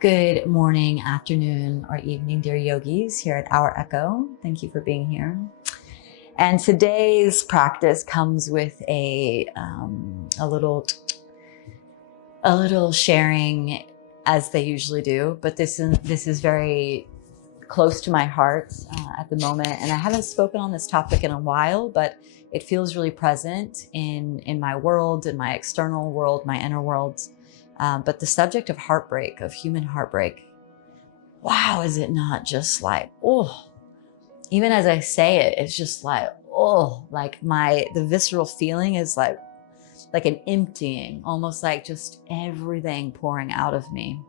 Good morning, afternoon, or evening, dear yogis here at Our Echo. Thank you for being here. And today's practice comes with a little sharing, as they usually do. But this is very close to my heart at the moment, and I haven't spoken on this topic in a while, but it feels really present in my world, in my external world, my inner world. But the subject of heartbreak, of human heartbreak, wow, is it not just like, oh, even as I say it, it's just like, oh, like the visceral feeling is like an emptying, almost like just everything pouring out of me.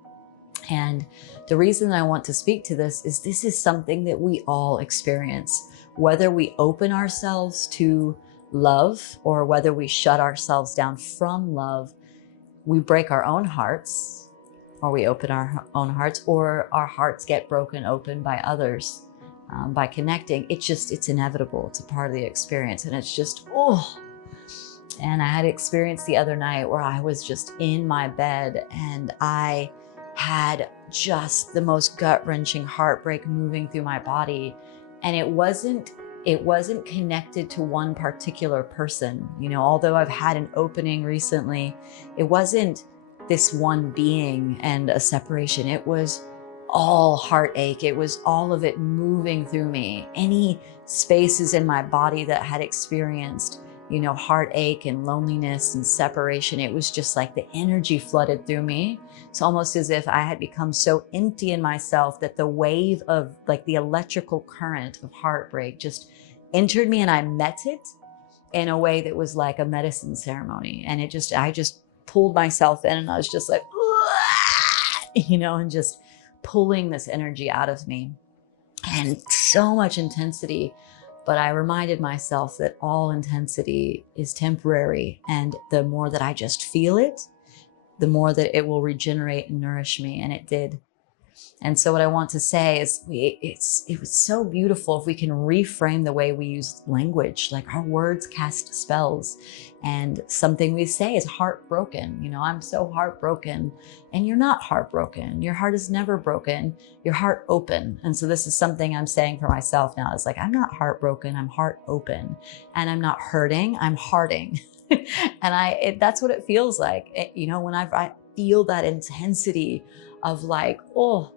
And the reason I want to speak to this is something that we all experience, whether we open ourselves to love or whether we shut ourselves down from love. We break our own hearts, or we open our own hearts, or our hearts get broken open by others by connecting. It's inevitable. It's a part of the experience. And it's just, oh. And I had experience the other night where I was just in my bed and I had just the most gut-wrenching heartbreak moving through my body. And it wasn't connected to one particular person. You know, although I've had an opening recently, it wasn't this one being and a separation. It was all heartache. It was all of it moving through me. Any spaces in my body that had experienced, you know, heartache and loneliness and separation, it was just like the energy flooded through me. It's almost as if I had become so empty in myself that the wave of like the electrical current of heartbreak just entered me, and I met it in a way that was like a medicine ceremony. And I just pulled myself in, and I was just like, you know, and just pulling this energy out of me, and so much intensity. But I reminded myself that all intensity is temporary. And the more that I just feel it, the more that it will regenerate and nourish me. And it did. And so what I want to say is it was so beautiful if we can reframe the way we use language. Like our words cast spells, and something we say is heartbroken. You know, I'm so heartbroken, and you're not heartbroken. Your heart is never broken. Your heart open. And so this is something I'm saying for myself now. It's like, I'm not heartbroken. I'm heart open, and I'm not hurting. I'm hearting. And that's what it feels like. You know, when I feel that intensity of like, oh,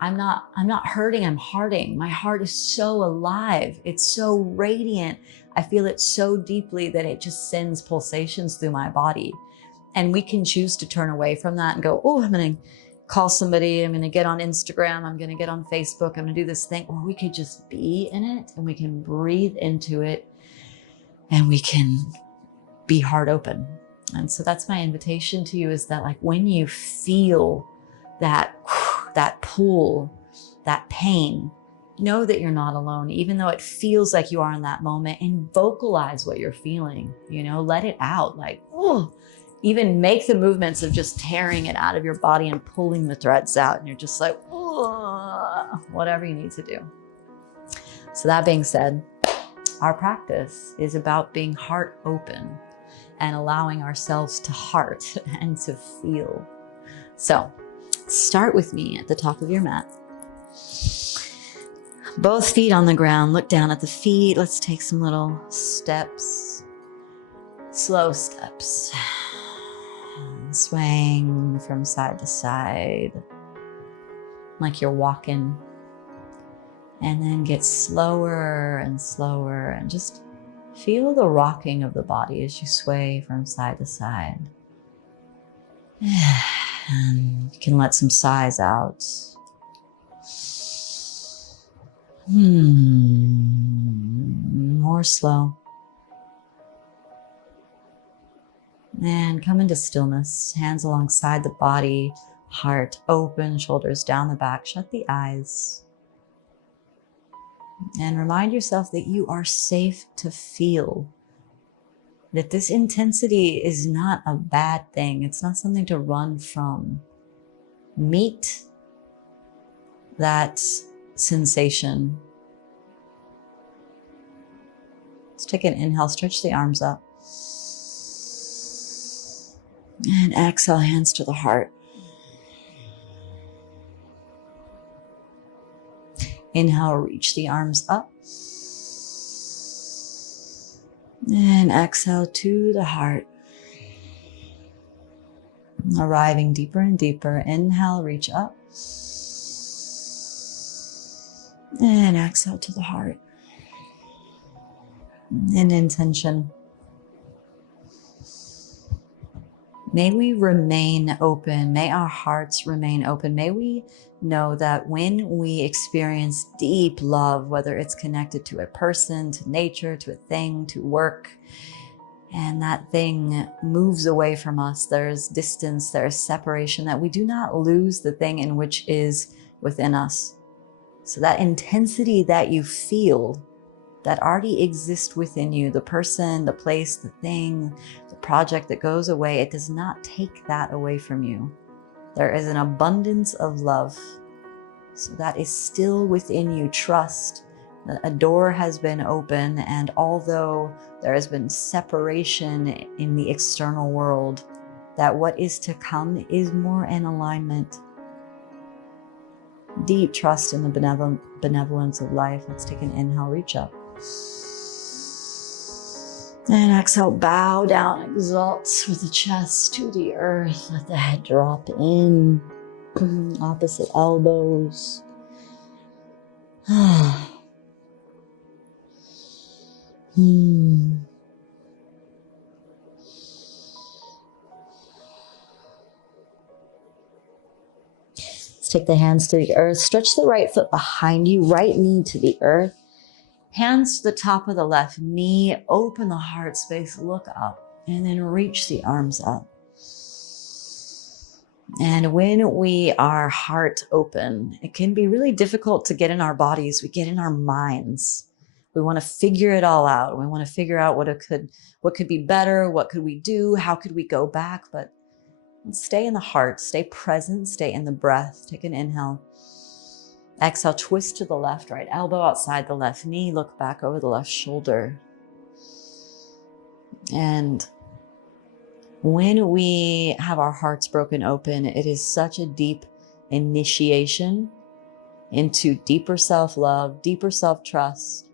I'm not hurting, I'm hearting. My heart is so alive. It's so radiant. I feel it so deeply that it just sends pulsations through my body. And we can choose to turn away from that and go, oh, I'm going to call somebody. I'm going to get on Instagram. I'm going to get on Facebook. I'm going to do this thing. Or we could just be in it, and we can breathe into it, and we can be heart open. And so that's my invitation to you, is that like when you feel that pull, that pain, know that you're not alone, even though it feels like you are in that moment, and vocalize what you're feeling, you know, let it out. Like, oh, even make the movements of just tearing it out of your body and pulling the threads out. And you're just like, oh, whatever you need to do. So that being said, our practice is about being heart open and allowing ourselves to heart and to feel. So start with me at the top of your mat. Both feet on the ground, look down at the feet. Let's take some little steps, slow steps. Swaying from side to side, like you're walking. And then get slower and slower, and just feel the rocking of the body as you sway from side to side. And you can let some sighs out. More slow. And come into stillness, hands alongside the body, heart open, shoulders down the back, shut the eyes. And remind yourself that you are safe to feel, that this intensity is not a bad thing. It's not something to run from. Meet that sensation. Let's take an inhale, stretch the arms up. And exhale, hands to the heart. Inhale, reach the arms up. And exhale to the heart. Arriving deeper and deeper. Inhale, reach up. And exhale to the heart. In intention, may we remain open. May our hearts remain open. May we know that when we experience deep love, whether it's connected to a person, to nature, to a thing, to work, and that thing moves away from us, there's distance, there's separation, that we do not lose the thing in which is within us. So that intensity that you feel, that already exists within you, the person, the place, the thing, the project that goes away, it does not take that away from you. There is an abundance of love. So that is still within you. Trust that a door has been open, and although there has been separation in the external world, that what is to come is more in alignment. Deep trust in the benevolence of life. Let's take an inhale, reach up. And exhale, bow down, exalt with the chest to the earth. Let the head drop in. Opposite elbows. Let's take the hands to the earth. Stretch the right foot behind you, right knee to the earth. Hands to the top of the left knee. Open the heart space, look up, and then reach the arms up. And when we are heart open, it can be really difficult to get in our bodies. We get in our minds. We want to figure it all out. We want to figure out what could be better, what could we do, how could we go back, but stay in the heart, stay present, stay in the breath. Take an inhale. Exhale, twist to the left, right elbow outside the left knee, look back over the left shoulder. And when we have our hearts broken open, it is such a deep initiation into deeper self-love, deeper self-trust.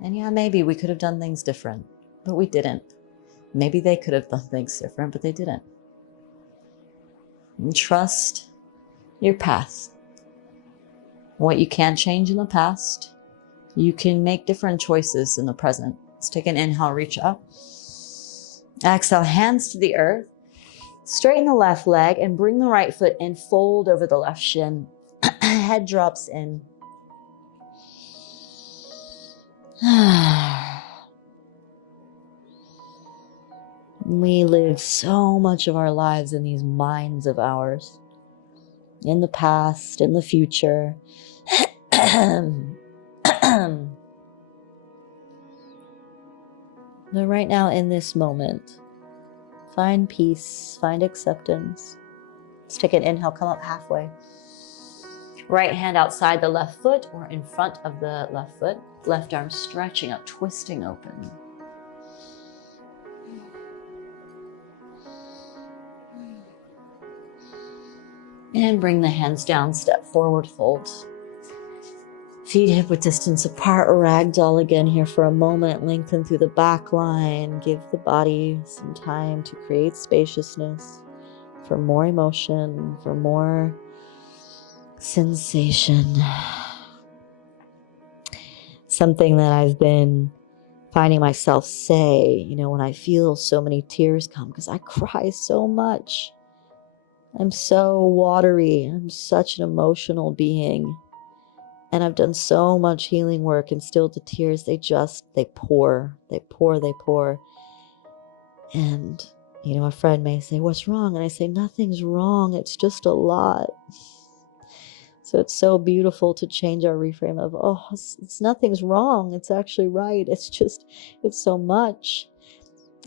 And yeah, maybe we could have done things different, but we didn't. Maybe they could have done things different, but they didn't. And trust your path. What you can change in the past, you can make different choices in the present. Let's take an inhale, reach up. Exhale, hands to the earth. Straighten the left leg and bring the right foot in, fold over the left shin. Head drops in. We live so much of our lives in these minds of ours, in the past, in the future. But right now, in this moment, find peace, find acceptance. Let's take an inhale, come up halfway. Right hand outside the left foot or in front of the left foot. Left arm stretching up, twisting open. And bring the hands down, step forward, fold. Feet hip width distance apart, ragdoll again here for a moment. Lengthen through the back line. Give the body some time to create spaciousness for more emotion, for more sensation. Something that I've been finding myself say, when I feel so many tears come, because I cry so much. I'm so watery. I'm such an emotional being. And I've done so much healing work, and still the tears, they pour. They pour. And, a friend may say, "What's wrong?" And I say, "Nothing's wrong. It's just a lot." So it's so beautiful to change our reframe of, it's nothing's wrong. It's actually right. It's so much.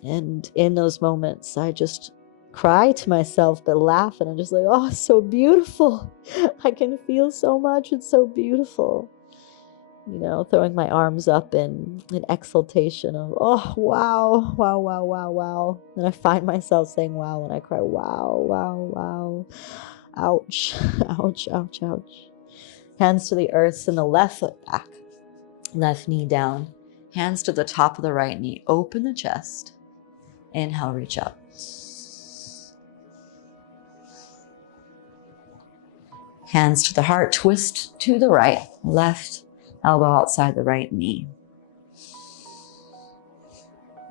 And in those moments, I just cry to myself, but laugh. And I'm just like, it's so beautiful. I can feel so much. It's so beautiful. Throwing my arms up in exultation of, wow, wow, wow, wow, wow. And I find myself saying wow when I cry, wow, wow, wow. Ouch, ouch, ouch, ouch. Hands to the earth, send the left foot back. Left knee down. Hands to the top of the right knee. Open the chest. Inhale, reach up. Hands to the heart, twist to the right. Left elbow outside the right knee.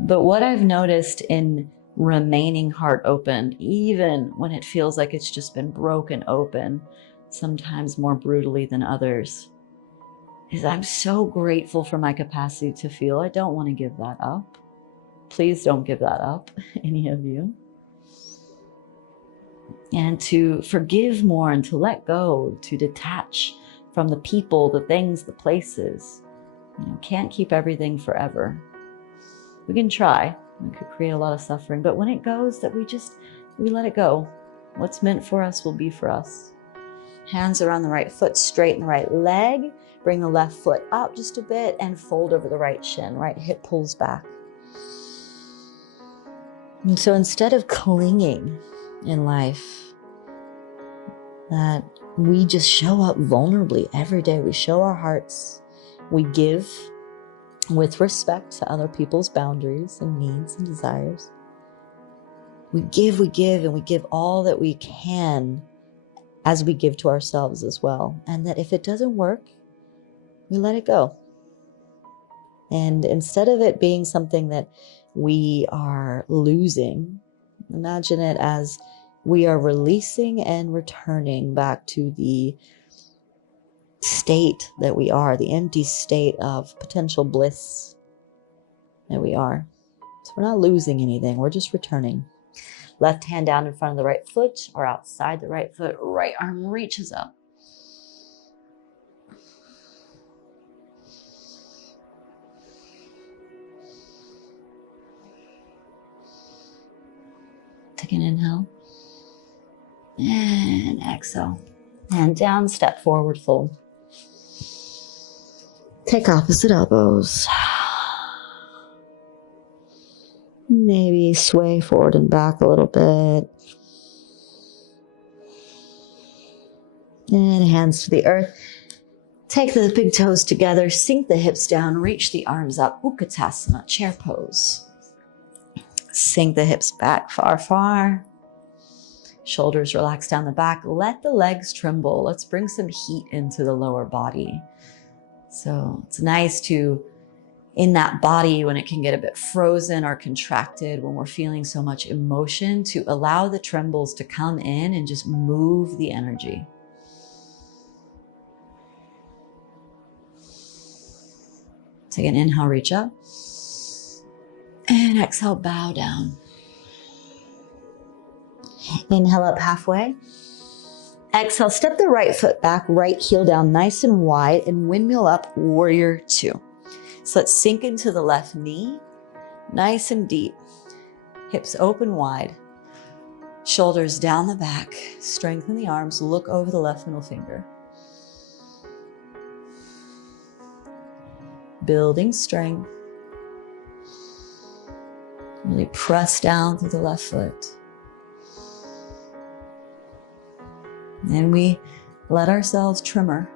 But what I've noticed in remaining heart open, even when it feels like it's just been broken open, sometimes more brutally than others, is I'm so grateful for my capacity to feel. I don't want to give that up. Please don't give that up, any of you. And to forgive more and to let go, to detach from the people, the things, the places. Can't keep everything forever. We can try. We could create a lot of suffering, but when it goes, that we let it go. What's meant for us will be for us. Hands around the right foot, straighten the right leg. Bring the left foot up just a bit and fold over the right shin. Right hip pulls back. And so instead of clinging in life, that we just show up vulnerably every day. We show our hearts. We give with respect to other people's boundaries and needs and desires. We give, and we give all that we can as we give to ourselves as well. And that if it doesn't work, we let it go. And instead of it being something that we are losing, imagine it as we are releasing and returning back to the state that we are, the empty state of potential bliss that we are. So we're not losing anything, we're just returning. Left hand down in front of the right foot or outside the right foot, right arm reaches up. Take an inhale and exhale. Hand down, step forward, fold. Take opposite elbows. Maybe sway forward and back a little bit. And hands to the earth. Take the big toes together, sink the hips down, reach the arms up. Utkatasana, chair pose. Sink the hips back far, far. Shoulders relax down the back. Let the legs tremble. Let's bring some heat into the lower body. So it's nice to, in that body, when it can get a bit frozen or contracted, when we're feeling so much emotion, to allow the trembles to come in and just move the energy. Take an inhale, reach up. And exhale, bow down. Inhale up halfway. Exhale, step the right foot back, right heel down nice and wide, and windmill up, warrior two. So let's sink into the left knee, nice and deep. Hips open wide. Shoulders down the back. Strengthen the arms, look over the left middle finger. Building strength. Really press down through the left foot. And we let ourselves tremor.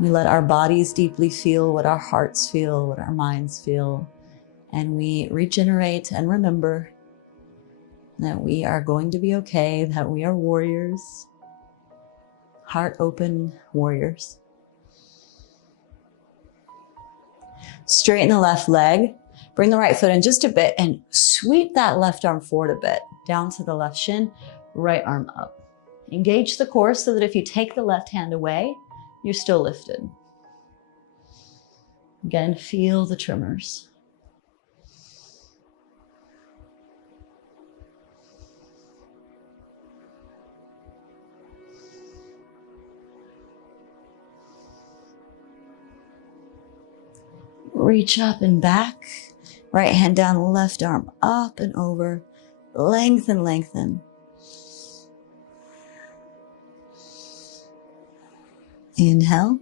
We let our bodies deeply feel what our hearts feel, what our minds feel. And we regenerate and remember that we are going to be okay, that we are warriors, heart open warriors. Straighten the left leg. Bring the right foot in just a bit and sweep that left arm forward a bit, down to the left shin, right arm up. Engage the core so that if you take the left hand away, you're still lifted. Again, feel the tremors. Reach up and back. Right hand down, left arm up and over. Lengthen, lengthen. Inhale.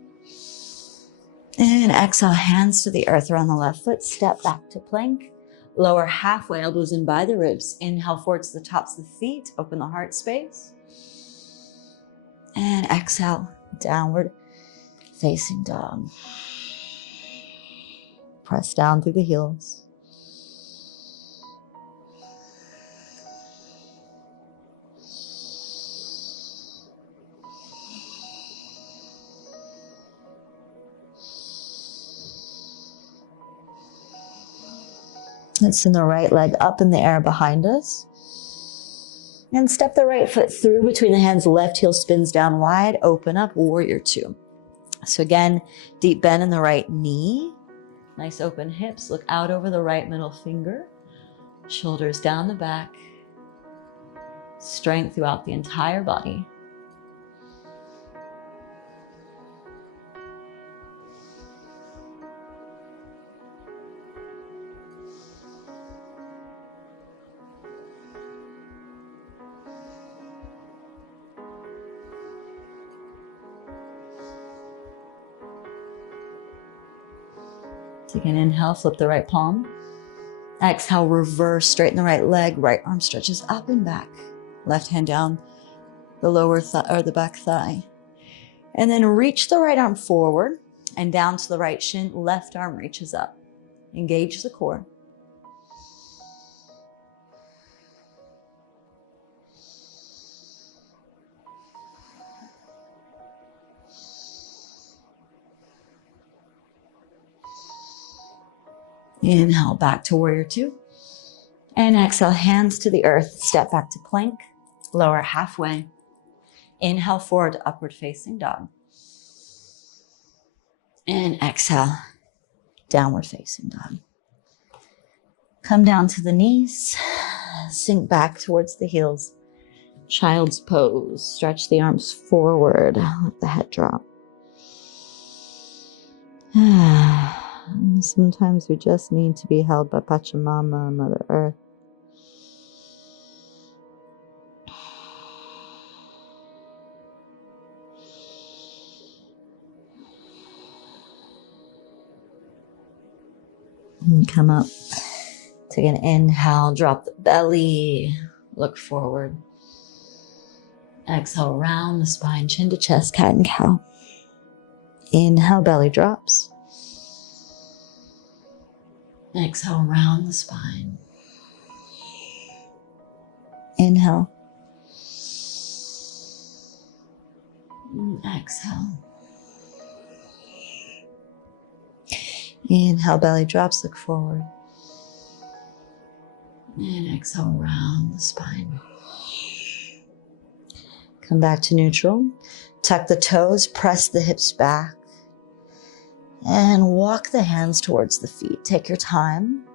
And exhale, hands to the earth around the left foot. Step back to plank. Lower halfway, elbows in by the ribs. Inhale forward to the tops of the feet. Open the heart space. And exhale, downward facing dog. Press down through the heels. Let's send the right leg up in the air behind us. And step the right foot through between the hands. Left heel spins down wide. Open up, warrior two. So again, deep bend in the right knee. Nice open hips. Look out over the right middle finger. Shoulders down the back. Strength throughout the entire body. Take an inhale, flip the right palm. Exhale, reverse, straighten the right leg. Right arm stretches up and back. Left hand down the lower thigh or the back thigh. And then reach the right arm forward and down to the right shin. Left arm reaches up. Engage the core. Inhale, back to warrior two. And exhale, hands to the earth. Step back to plank. Lower halfway. Inhale, forward to upward facing dog. And exhale, downward facing dog. Come down to the knees. Sink back towards the heels. Child's pose. Stretch the arms forward. Let the head drop. Sometimes we just need to be held by Pachamama, Mother Earth. And come up. Take an inhale, drop the belly, look forward. Exhale, round the spine, chin to chest, cat and cow. Inhale, belly drops. Exhale, round the spine. Inhale. And exhale. Inhale, belly drops, look forward. And exhale, round the spine. Come back to neutral. Tuck the toes, press the hips back. And walk the hands towards the feet. Take your time.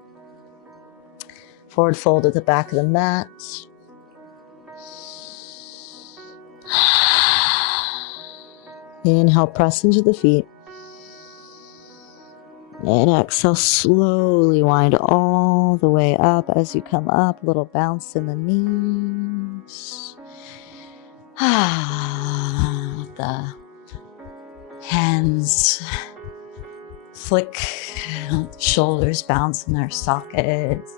Forward fold at the back of the mat. Inhale, press into the feet. And exhale, slowly wind all the way up. As you come up, a little bounce in the knees. Let the hands flick, shoulders bounce in their sockets.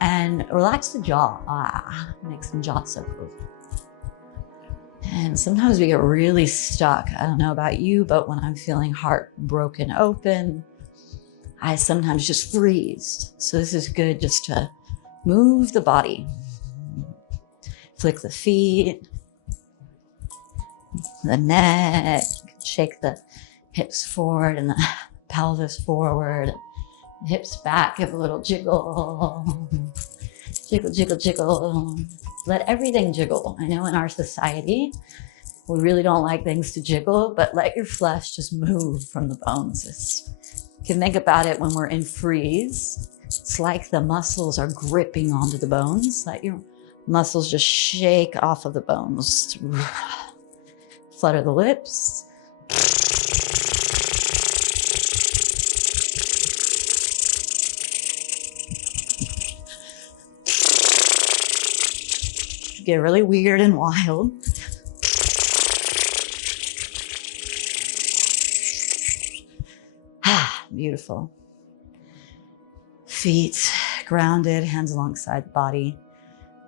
And relax the jaw. Make some jaw circles. And sometimes we get really stuck. I don't know about you, but when I'm feeling heart broken open, I sometimes just freeze. So this is good just to move the body. Flick the feet, the neck, shake the hips forward and the pelvis forward. Hips back, give a little jiggle. Jiggle, jiggle, jiggle. Let everything jiggle. I know in our society, we really don't like things to jiggle, but let your flesh just move from the bones. You can think about it when we're in freeze. It's like the muscles are gripping onto the bones. Let your muscles just shake off of the bones. Flutter the lips. Get really weird and wild. Beautiful. Feet grounded, hands alongside the body,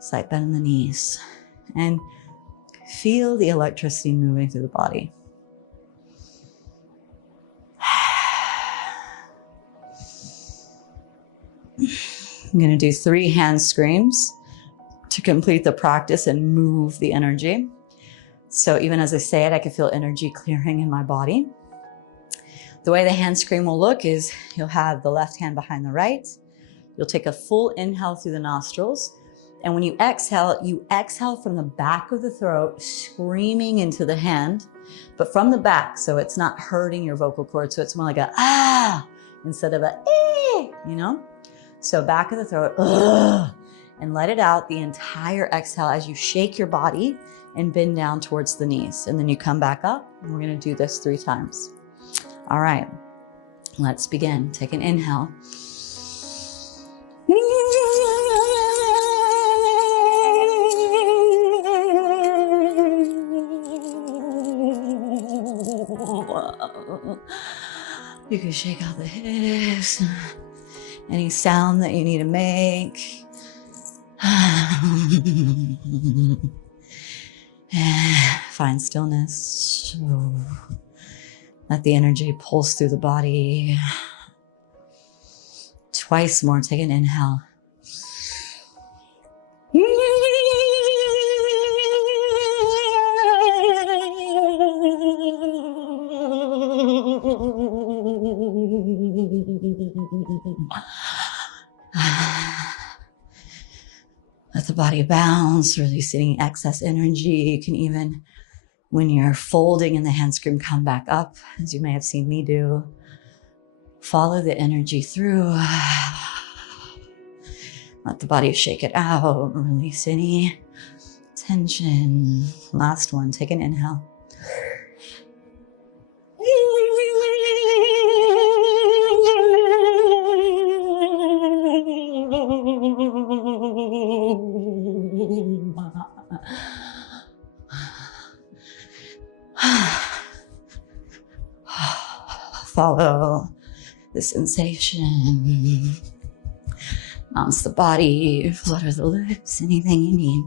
slight bend in the knees. And Feel the electricity moving through the body. I'm going to do 3 hand screams to complete the practice and move the energy. So even as I say it, I can feel energy clearing in my body. The way the hand scream will look is you'll have the left hand behind the right. You'll take a full inhale through the nostrils. And when you exhale from the back of the throat, screaming into the hand, but from the back, so it's not hurting your vocal cord. So it's more like a ah instead of a eh, you know? So back of the throat, and let it out the entire exhale as you shake your body and bend down towards the knees. And then you come back up, and we're gonna do this 3 times. All right, let's begin. Take an inhale. You can shake out the hips. Any sound that you need to make. Find stillness. Let the energy pulse through the body. Twice more. Take an inhale. Let the body bounce, releasing excess energy. You can even, when you're folding in the hand scream, come back up, as you may have seen me do. Follow the energy through. Let the body shake it out. Release any tension. Last one. Take an inhale. Follow the sensation. Bounce the body, flutter the lips, anything you need.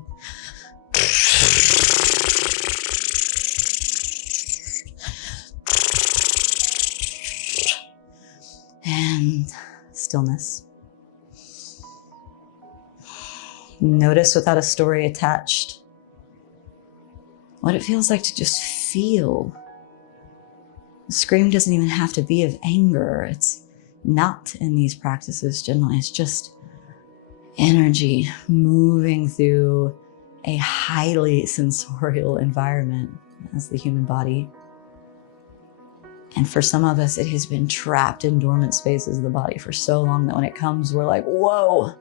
And stillness. Notice without a story attached what it feels like to just feel. The scream doesn't even have to be of anger. It's not in these practices generally. It's just energy moving through a highly sensorial environment as the human body. And for some of us, it has been trapped in dormant spaces of the body for so long that when it comes, we're like, whoa.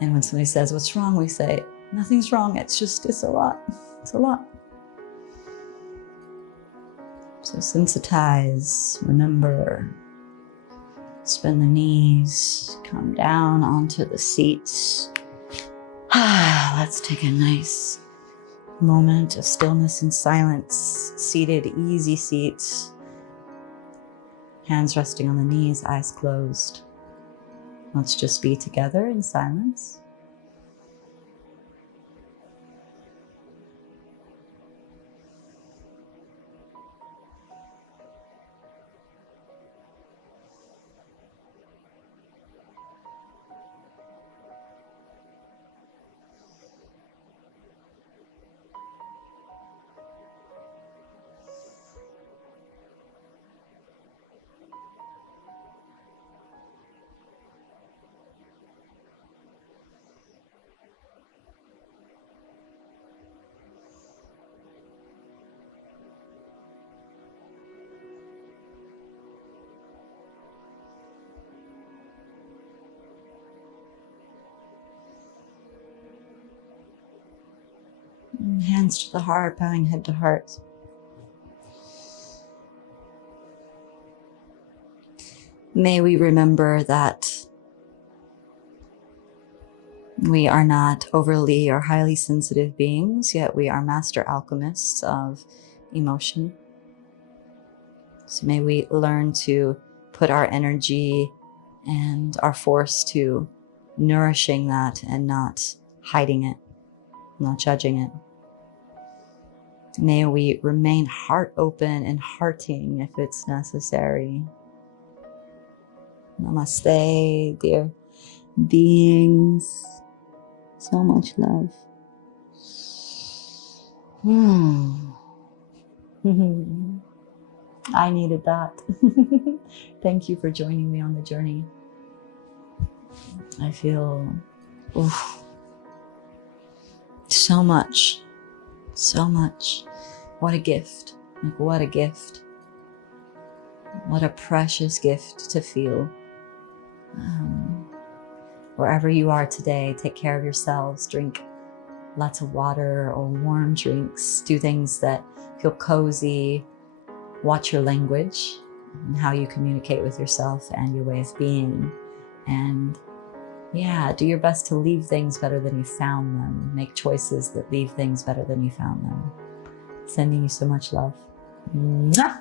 And when somebody says, what's wrong? We say, nothing's wrong. It's a lot. It's a lot. So sensitize, remember, spin the knees, come down onto the seats. Let's take a nice moment of stillness and silence. Seated, easy seats. Hands resting on the knees, eyes closed. Let's just be together in silence. Hands to the heart, bowing head to heart. May we remember that we are not overly or highly sensitive beings, yet we are master alchemists of emotion. So may we learn to put our energy and our force to nourishing that and not hiding it, not judging it. May we remain heart open and hearting if it's necessary. Namaste, dear beings. So much love. I needed that. Thank you for joining me on the journey. I feel so much. What a gift. Like, what a gift. What a precious gift to feel. Wherever you are today, take care of yourselves. Drink lots of water or warm drinks. Do things that feel cozy. Watch your language and how you communicate with yourself and your way of being. And yeah, do your best to leave things better than you found them. Make choices that leave things better than you found them. Sending you so much love. Mwah!